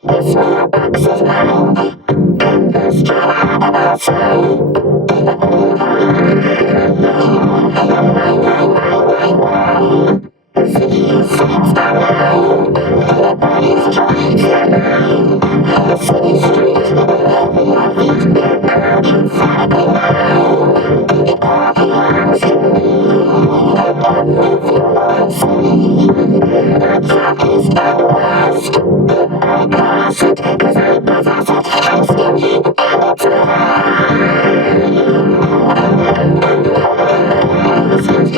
It's my box of mind, and this job I'm free. These things that lie, everybody's trying to lie. The city streets, everything's been burned inside the line. It all belongs to me, and everything wants me. My job is the worst. I cross it, 'cause I possess it. I'm stingy, and it's right. This is